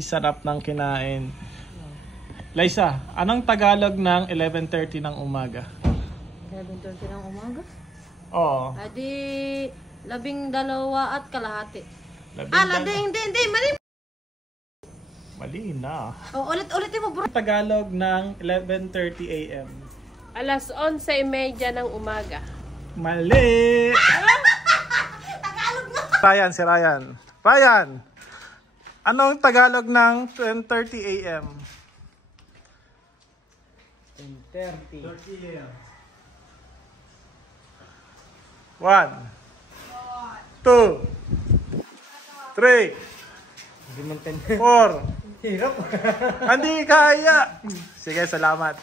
Sarap ng kinain. Liza, anong Tagalog ng 11:30 ng umaga? 11:30 ng umaga? Oo. Adi, 12:30. Hindi, mali. Mali na. Oh, ulit mo bro. Tagalog ng 11:30 AM. 11:30 ng umaga. Mali! Tagalog na. Ryan, si Ryan. Ryan! Anong Tagalog ng 10:30 AM? 10:30 AM. 1 2 3 4 Hirap. Hindi kaya. Sige, salamat.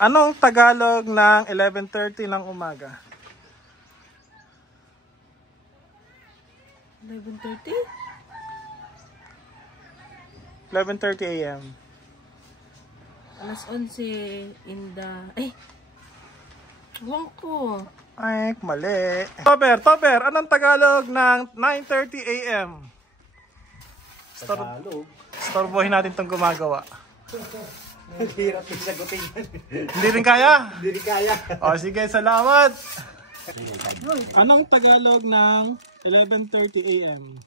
Anong Tagalog ng 11:30 ng umaga? 11:30? 11:30 AM. 11:00 in the... Huwag ko. Ay, mali. Toper, anong Tagalog ng 9:30 AM? Tagalog. Storbohin natin itong gumagawa. Hirap yung sagutin. Hindi rin kaya? Hindi rin kaya. O, sige, salamat. Anong Tagalog ng 11:30 AM?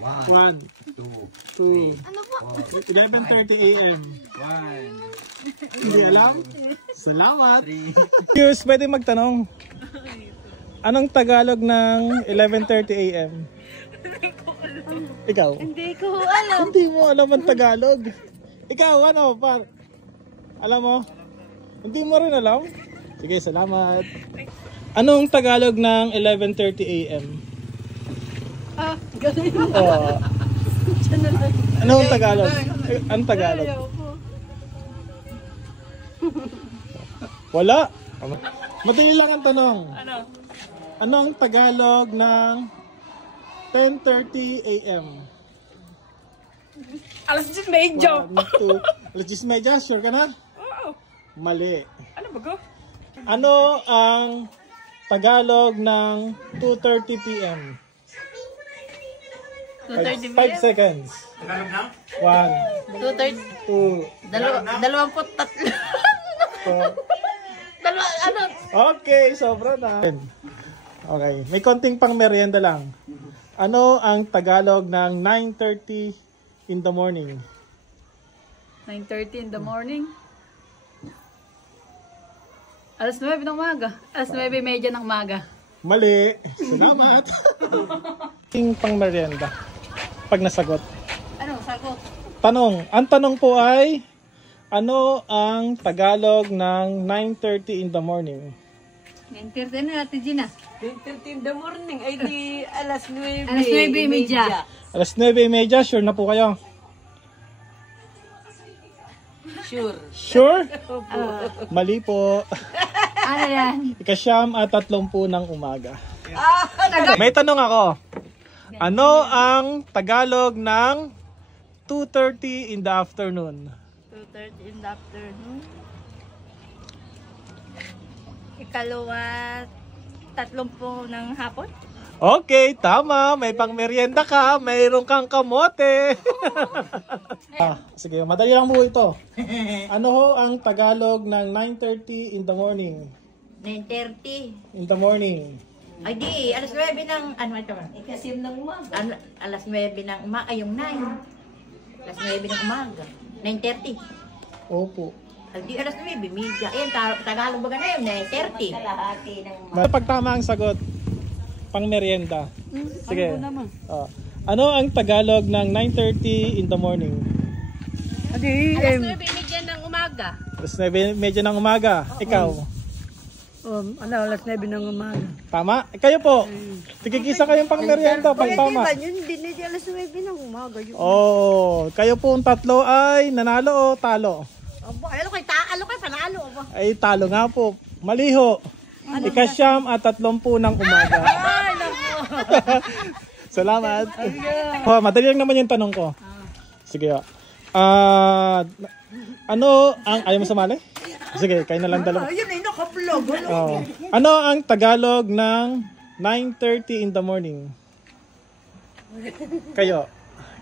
1 2 Ano po? 11:30 AM. 1 Hindi alam? Salamat. Cheers, pwede magtanong. Anong Tagalog ng 11:30 AM? Ikaw? Hindi ko alam. Hindi mo alam ang Tagalog. Ikaw, ano? Alam mo? Hindi mo rin alam? Sige, salamat. Anong Tagalog ng 11:30 AM? Galing. Oh. Anong Tagalog? Anong Tagalog? Wala. Madali lang ang tanong. Ano? Anong Tagalog ng 10:30 AM? 10:30. 10:30. Sure ka na? Oo. Mali. Ano ba ko? Ano ang Tagalog ng 2:30 PM? 2:30 5 seconds. 1 2 23. Ano? Okay, sobra na. Okay, may konting pang merienda lang. Ano ang Tagalog ng 9:30 in the morning? 9:30 in the morning. 9:00 ng umaga. 9:30 ng umaga. Mali. Salamat. Ting pang merienda. Pag nasagot. Ano? Sagot. Tanong. Ang tanong po ay, ano ang Tagalog ng 9:30 in the morning? 9:30 na natin, Gina. 10:30 in the morning. Ay di 9:00. 9:30. 9:30, sure na po kayo? Sure. Sure? Mali po. Ano yan? 9:30 ng umaga. May tanong ako. Ano ang Tagalog ng 2:30 in the afternoon? 2:30 in the afternoon. Ikalawa, 30 ng hapon. Okay, tama. May pang merienda ka. Mayroon kang kamote. Sige, madali lang po ito. Ano ho ang Tagalog ng 9:30 in the morning? 9:30. In the morning. Ay di, 9:00 ng, ano ito ba? Ikasim ng umaga. 9:00 ng umaga, ay yung 9. 9:00 ng umaga. 9:30. Opo. Ay di, 9:30. Ayan, Tagalog ba na yun? 9:30. Kalahati ng Pag tama ang sagot, pang merienda. Sige. Ano naman? Ano ang Tagalog ng 9:30 in the morning? Adi, 9:30 ng umaga. 9:30 ng umaga. Ikaw? 9:00 ng umaga. Tama? Kayo po? Tigigisa kayong pang merienda pag tama. Yun, hindi na 9:00 ng umaga. Oh, kayo pong tatlo ay nanalo o talo? Ano kay panalo? Ay talo nga po. Maliho. 9:30 ng umaga. Ay, naku. Salamat. Madali lang naman yung tanong ko. Sige. Ano ang ayaw mo sumali? Sige, kayo na lang dalawa. Ayun ay naka-vlog. Ano ang Tagalog ng 9:30 in the morning? Kayo.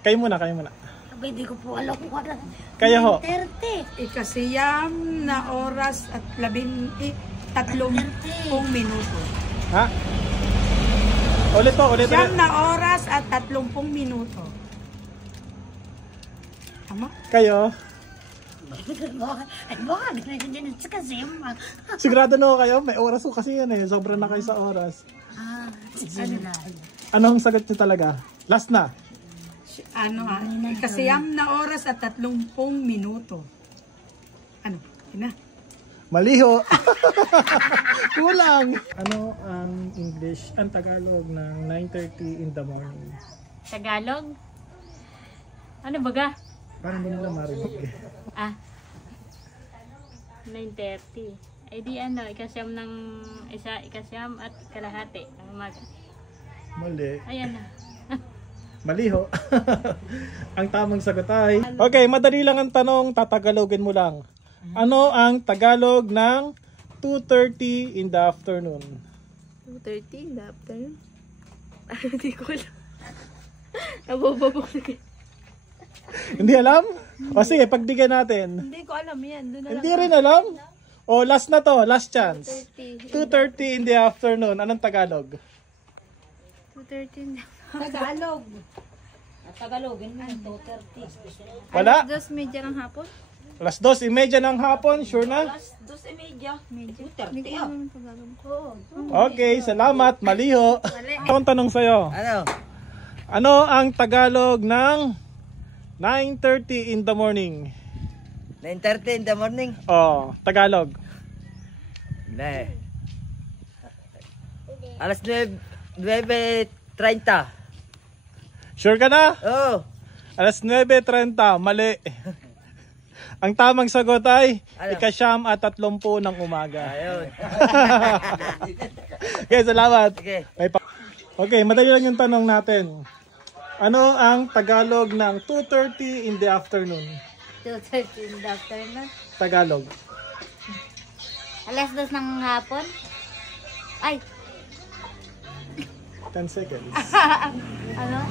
Kayo muna, kayo muna. Abay, di ko po alam kung ano. Kayo ho. 30. Ikasiyam na oras at 30 minuto. Ha? Ulit po, ulit. Siyam na oras at 30 minuto. Tama? Kayo. Sigurado na ho kayo? May oras ko kasi yan eh. Sobra na kayo sa oras. Anong sagot niyo talaga? Last na. Ikasiyam na oras at 30 minuto. Ano? Ina? Maliho. Kulang. Ano ang English, ang Tagalog ng 9:30 in the morning? Tagalog? Ano baga? Parang hindi nila marinig eh. 9:30. Ay di ano, ikasyam ng ikasyam at kalahati ng umaga. Mali. Ayan na. Maliho. Ang tamang sagot ay... Okay, madali lang ang tanong, tatagalogin mo lang. Ano ang Tagalog ng 2:30 in the afternoon? 2:30 in the afternoon? Hindi ko alam. Nabubabog na kayo. Hindi alam? O sige, pagbigyan natin. Hindi ko alam yan. Doon na lang. Hindi rin alam? O last na to, last chance. 2:30. 2:30 in the afternoon. Anong Tagalog? 2:30 na. Tagalog. Tagalogin mo yung 2:30. Wala? 2:30 ng hapon? Alas 2:30 ng hapon, sure na? 2:30. Medyo. Hindi ko alam yung Tagalog ko. Okay, salamat. Maliho. Akong tanong sa'yo. Ano? Ano ang Tagalog ng 9:30 in the morning? 9:30 in the morning? Oh, Tagalog. Hindi. Alas 9:30. Sure ka na? Oh. Alas 9:30, mali. Ang tamang sagot ay Ano? 9:30 ng umaga. Ayun. Okay, salamat. Sige. Okay, madali lang yung tanong natin. Ano ang Tagalog ng 2:30 in the afternoon? 2:30 in the afternoon. Tagalog. Alas 2 ng hapon. Ay, 10 seconds. ano?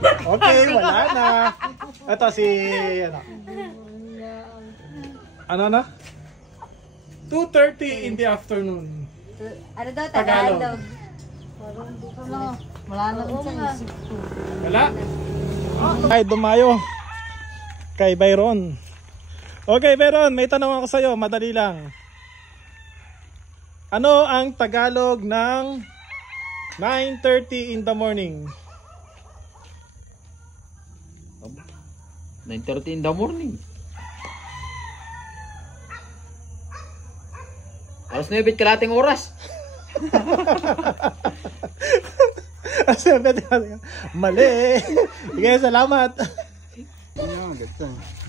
Okay, wala na. Ito si ano na? 2:30 in the afternoon. Ano daw? Tagalog. Tagalog. Wala na rin sa isip ko. Wala? Ay, dumayo. Kay Byron. Okay, Byron, may tanong ako sa'yo. Madali lang. Ano ang Tagalog ng 9:30 in the morning? 9:30 in the morning. Alas 9 kalating oras. Mali. Sige, salamat.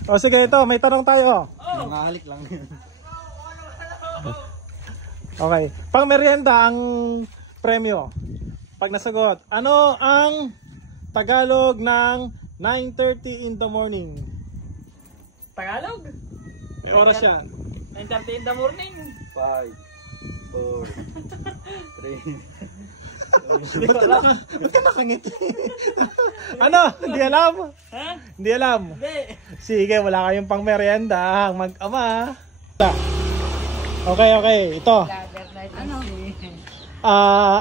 O sige, ito, may tanong tayo. Nangahalik lang yun. Okay, pang merienda ang premyo. Pag nasagot, ano ang Tagalog ng 9:30 in the morning? Tagalog? May oras yan. 9:30 in the morning. 5, 4, 3. Ba't ka nakangiti? Ano? Hindi alam? Hindi alam? Sige, wala kayong pang merienda. Mag-ama. Okay. Ito.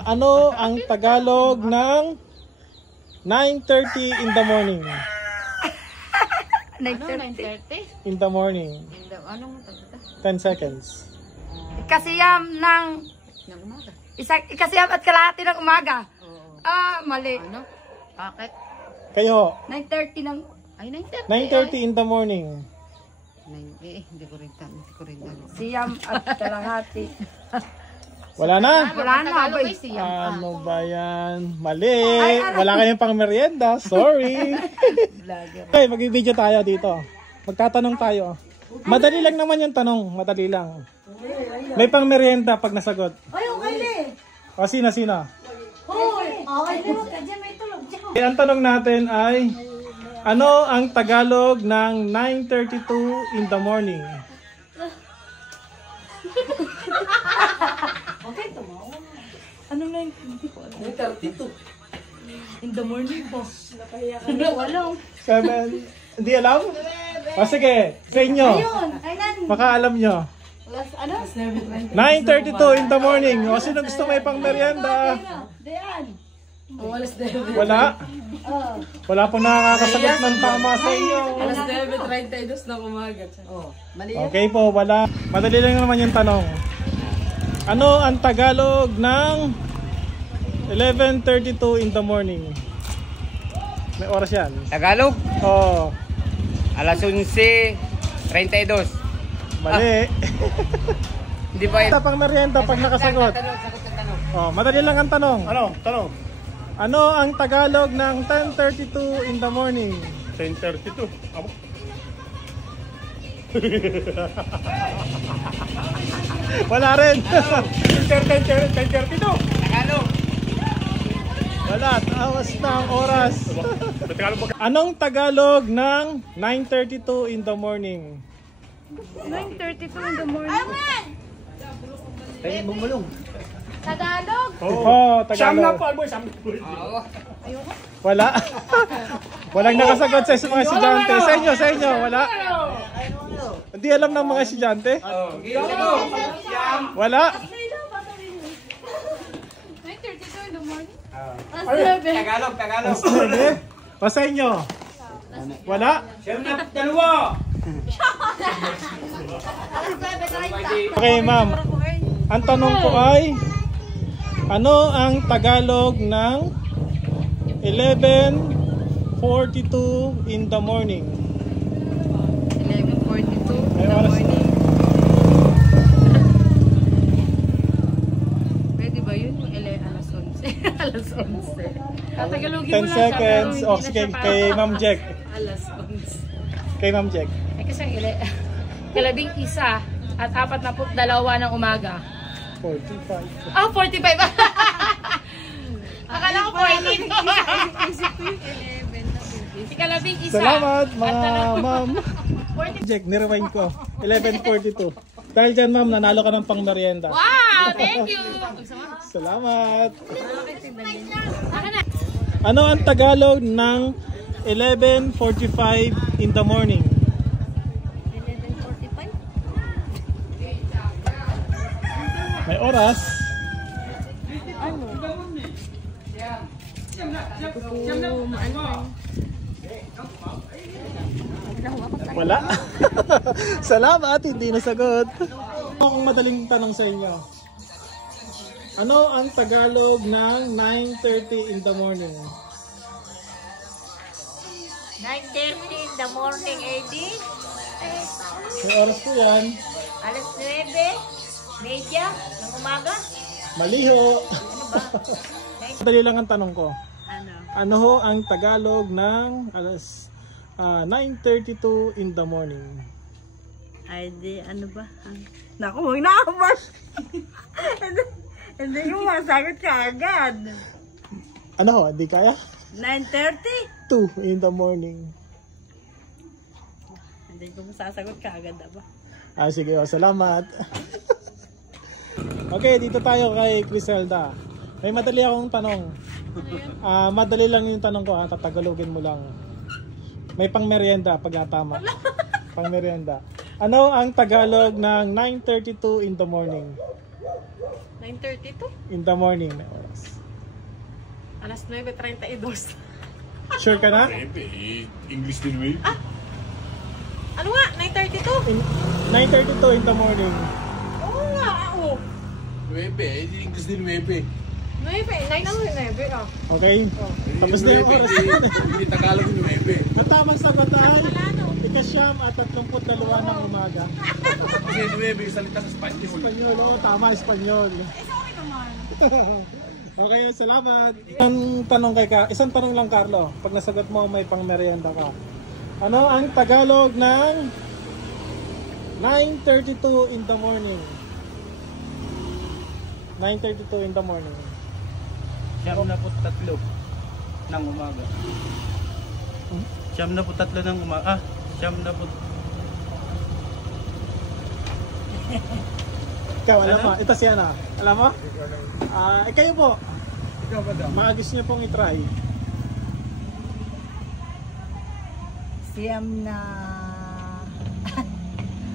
Ano ang Tagalog ng 9:30 in the morning? 9:30? In the morning. Anong 10 seconds. Ikasiyam ng ikasiyam at kalahati ng umaga. Mali. Ano? Bakit? Kayo, 9:30 ng... Ay, 9:30. 9:30 in the morning. Hindi ko rin tanong. Siyam at kalahati. Wala na? Wala na, Tagalog abay. ay siyam. Ano ba yan? Mali. Wala kayong pang merienda. Sorry. Okay, mag-video tayo dito. Magtatanong tayo. Madali lang naman yung tanong. Madali lang. May pang merienda pag nasagot. Ay, okay na eh. O, sino? Hoy! Okay na. Diyan may tulog. Ang tanong natin ay, ano ang Tagalog ng 9:32 in the morning? Anong 9? Hindi ko alam. 9:32. In the morning po. 7. Hindi alam? O sige, sa inyo. Baka alam nyo. 9:32 in the morning. O sino gusto may pang merienda? Wala? Wala pong nakakasagot ng tama sa inyo. Alas 9:32 ng umaga. Okay po, wala. Madali lang naman yung tanong. Ano ang Tagalog ng 11:32 in the morning? May oras yan. Tagalog? Oh, Alas 11:32. mali. Hindi ba Ito pang merienda pag nakasagot. Oh, madali lang ang tanong. Ano? Tanong. Ano ang Tagalog ng 10:32 in the morning? 10:32. Abo. Wala rin. 10:32. Tagalog? Wala, tawas na ang oras. Anong Tagalog ng 9:32 in the morning? 9:32 in the morning. Ay, bumulong. Tagalog? Oh, Tagalog. Wala. Walang nakasagot sa mga estudyante. Sa inyo, wala. Hindi alam ng mga estudyante? Wala. 9:32 in the morning? Tagalog, Tagalog. O sa inyo? Wala. Dalawa. Okay, ma'am. Ang tanong ko ay, ano ang Tagalog ng 11:42 in the morning? 11:42 in May the oras. morning. Pwede ba yun? Alas 11. Alas 11. Tatagalogin 10 seconds. O, sige, kay Ma'am Jack. Alas 11. Kay Ma'am Jack. Eh kasi 11 at 42 ng umaga. 45. Ah, 45. Akala ko 14. Ikalabing isa. Salamat, mga ma'am. Jack, nirewind ko. 11:42. Dahil dyan, ma'am, nanalo ka ng pang merienda. Wow, thank you. Salamat. Ano ang Tagalog ng 11:45 in the morning? 11:45? May oras. Wala. Salamat, hindi nasagot. Ang madaling tanong sa inyo. Ano ang Tagalog ng 9:30 in the morning? 9:30 in the morning, AD. May oras po yan. Alas 9:30 ng umaga. Maliho. Madali lang ang tanong ko. Ano ho ang Tagalog ng alas 9:32 in the morning? Ay, di, ano ba? Naku, huwag na ako ba? Hindi ko masagot ka agad. Ano ho? Hindi kaya? 9:30? 2 in the morning. Hindi ko masasagot ka agad, ba? Sige, salamat. Okay, dito tayo kay Criselda. May madali akong tanong. Madali lang yung tanong ko, tatagalogin mo lang. May pang merienda pag tama. Pang merienda. Ano ang Tagalog ng 9:32 in the morning? 9:32? In the morning. May oras. Alas 9:32. Sure ka na? English din mo yun. Ano nga? 9:32? 9:32 in the morning. Oo nga, oo. English din mo yun. 9 ah. Okay? Tapos na yung oras. Hindi Tagalog din mo yun. Ang tamang sagot ay ikasyam at 32 ng umaga. Kasi 9 salita sa Spanish. Espanyol, oo, tama, Espanyol. Okay, salamat. Isang tanong lang, Carlo. Pag nasagot mo, may pang merienda ka. Ano ang Tagalog ng 9:32 in the morning? 9:32 in the morning. 73 ng umaga. 73 ng umaga. 70. Ikaw, alam mo? Ito si Ana. Alam mo? Kayo po. Maagis niyo pong itry. Siyam na...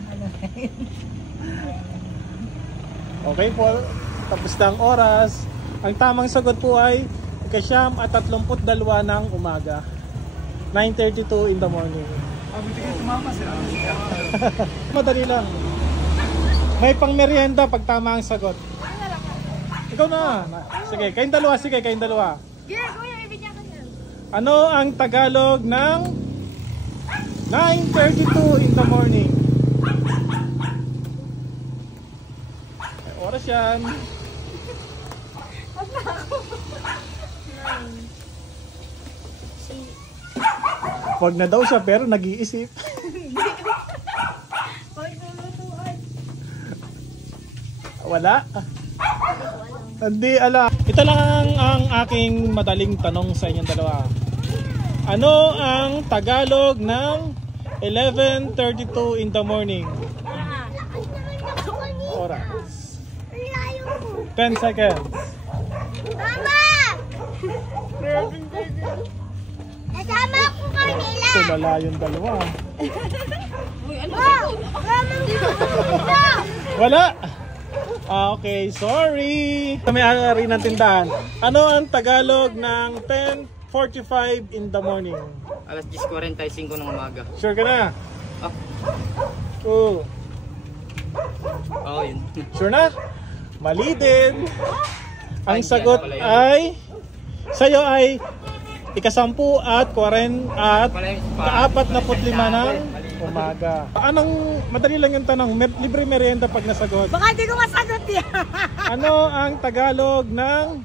ano yun? Okay po, tapos na ang oras. Ang tamang sagot po ay 9:32 ng umaga. 9:32 in the morning. Madali lang. May pang merienda pag tama ang sagot. Ikaw na. Sige, kayong dalawa. Ano ang Tagalog ng 9:32 in the morning? May oras yan. Wag na daw siya pero nag-iisip. Wala. Hindi alam. Ito lang ang aking madaling tanong sa inyong dalawa. Ano ang Tagalog ng 11:32 in the morning? Oras. 10 seconds. Mama! Nasama ko kanila. Tulala yung dalawa. Wala. Okay, sorry. May ari ng tindahan. Ano ang Tagalog ng 10:45 in the morning? Alas 10:45 ng umaga. Sure ka na? Ah. Oo. Oo, yun. Sure na? Mali din. Ang sagot ay sa'yo ay 10 at 40 at 45 ng umaga. Anong, madali lang yung tanong, libre merienda pag nasagot. Baka di ko masagot yan. Ano ang Tagalog ng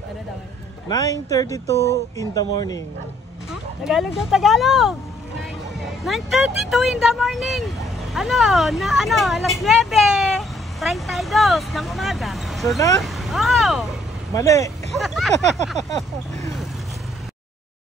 9:32 in the morning? Tagalog daw, Tagalog. 9:32 in the morning. Alas 9:32 ng umaga. Sure na? Oo. Mali.